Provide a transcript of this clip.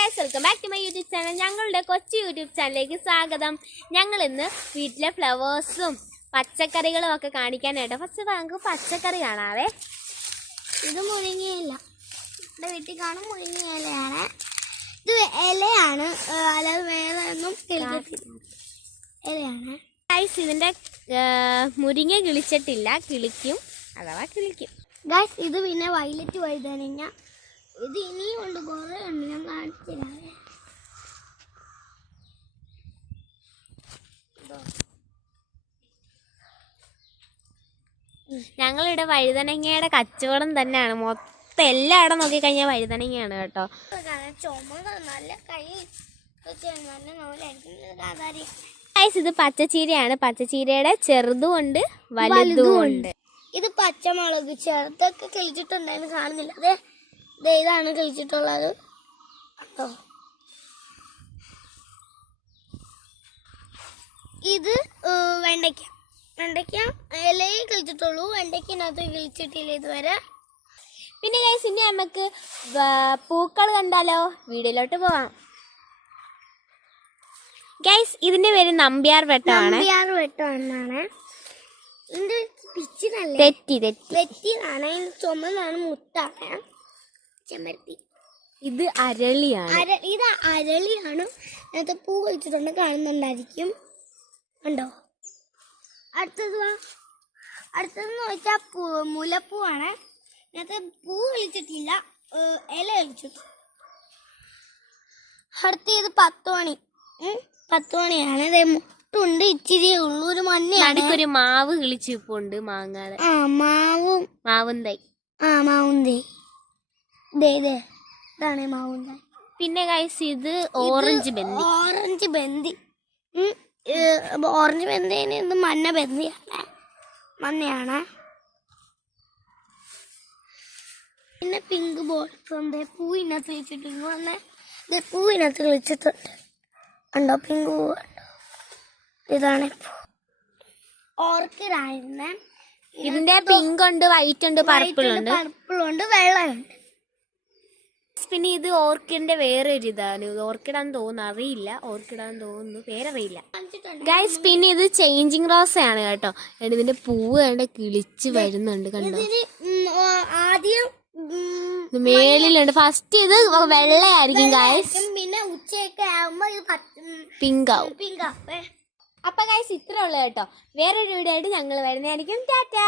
Guys, welcome back to my YouTube channel. ഞങ്ങളുടെ കൊച്ചു YouTube ചാനലിലേക്ക് സ്വാഗതം. ഞങ്ങൾ ഇന്ന് വീട്ടിലെ ഫ്ലവേഴ്സും പച്ചക്കറികളും ഒക്കെ കാണിക്കാനായിട്ട് ഫസ്റ്റ് നമുക്ക് പച്ചക്കറി കാണാവേ. ഇത് മുരിങ്ങയില, ഇവിടെ വീട്ടിൽ കാണും മുരിങ്ങയിലയാണ്. ഇത് ഇലയാണ്, അല്ലാതെ വേറെ ഒന്നും ഇലയാണ്. ഗൈസ്, ഇതിന്റെ മുരിങ്ങ കിളിച്ചിട്ടില്ല, കിളിക്കും അഥവാ കിളിക്കും. ഗൈസ്, ഇത് പിന്നെ വയലറ്റ് വഴുതനങ്ങ. ഇത് ഇനിയും ഉണ്ട്, കുറേ ഉണ്ട്, ഞാൻ കാണിച്ചിരാവേ. ഞങ്ങളിവിടെ വഴുതനങ്ങയുടെ കച്ചവടം തന്നെയാണ്. മൊത്തം എല്ലായിടം നോക്കിക്കഴിഞ്ഞാൽ വഴുതനങ്ങയാണ് കേട്ടോ. ചുമക നല്ല കൈ നല്ല നോലായിരിക്കും. ഗൈസ്, ഇത് പച്ചച്ചീരയാണ്. പച്ചച്ചീരയുടെ ചെറുതും ഉണ്ട് വലുതും ഉണ്ട്. ഇത് പച്ചമുളക് ചെറുതൊക്കെ കിളിച്ചിട്ടുണ്ടായിരുന്നു, കാണുന്നില്ല. അതെ, ഇതാണ് കിളിച്ചിട്ടുള്ളത് കേട്ടോ. ഇത് വെണ്ടയ്ക്ക. വെണ്ടയ്ക്ക ഇലയെ കിളിച്ചിട്ടുള്ളൂ, വെണ്ടയ്ക്കകത്ത് കിളിച്ചിട്ടില്ല ഇതുവരെ. പിന്നെ ഗൈസ്, ഇനി നമുക്ക് പൂക്കൾ കണ്ടാലോ? വീഡിയോയിലോട്ട് പോവാം. ഗൈസ്, ഇതിന്റെ പേര് നമ്പ്യാർ വെട്ടമാണ്. നമ്പ്യാർ വെട്ടമാണ്. ഇതിന്റെ പിച്ചിനല്ലേ? തെറ്റിയാണ്. ചുമന്നാണ്, മുത്താണ് ചെമ്പരത്തി. ഇത് അരളിയാണ്. ഇത് അരളിയാണ്. അതിനകത്ത് പൂ കഴിച്ചിട്ടുണ്ട്, കാണുന്നുണ്ടായിരിക്കും. ഉണ്ടോ? അടുത്തതെന്ന് വെച്ചാൽ മുലപ്പൂവാണ്. ഇതിനകത്ത് പൂ കളിച്ചിട്ടില്ല, ഇല കളിച്ചിട്ടു. അടുത്ത് ഇത് 10 മണി. 10 മണിയാണ്. ഇതേ മുട്ടുണ്ട്, ഇച്ചിരിയേ ഉള്ളൂ. ഒരു മഞ്ഞയാണ്. ഒരു മാവ് കിളിച്ചിപ്പുണ്ട്, മാങ്ങാതെ. മാവും തൈ. മാവും തൈ. ഇതാണ് മാവും തൈ. പിന്നെ ഗൈസ്, ഇത് ഓറഞ്ച് ബന്ദി. ഓറഞ്ച് ബന്ദിന് ഇത് മഞ്ഞ ബന്ദിയാണ്, മഞ്ഞയാണ്. പിന്നെ പിങ്ക് ബോൾസുണ്ട്. പൂവിനകത്ത് കളിച്ചിട്ടുണ്ട്. പൂവിനകത്ത് കളിച്ചിട്ടുണ്ട്. ഉണ്ടോ? പിങ്ക് പൂ ഉണ്ടോ? ഇതാണ് ഓർക്കിഡ് ആയിരുന്നേ. ഇതിന്റെ പിങ്ക് ഉണ്ട്, വൈറ്റ് ഉണ്ട്, പർപ്പിൾ ഉണ്ട്, വെള്ളമുണ്ട്. പിന്നെ ഇത് ഓർക്കിഡിന്റെ വേറെ ഒരു ഇതാണ്. ഓർക്കിഡാന്ന് തോന്നുന്നു, അറിയില്ല. ഓർക്കിഡാന്ന് തോന്നുന്നു, പേരറിയില്ല ഗൈസ്. പിന്നെ ഇത് ചേഞ്ചിങ് റോസ് ആണ് കേട്ടോ. ഇതിന്റെ പൂവ് കണ്ട് കിളിച്ച് വരുന്നുണ്ട്, കണ്ടോ? ആദ്യം മേളിലുണ്ട്. ഫസ്റ്റ് ഇത് വെള്ളയായിരിക്കും ഗൈസ്, പിന്നെ ഉച്ചയൊക്കെ ആവുമ്പോ ഇത് പിങ്ക് ആവും. അപ്പൊ ഗൈസ്, ഇത്രേ ഉള്ളു കേട്ടോ. വേറൊരു വീഡിയോ ആയിട്ട് ഞങ്ങൾ വരുന്നതായിരിക്കും. ടാറ്റാ.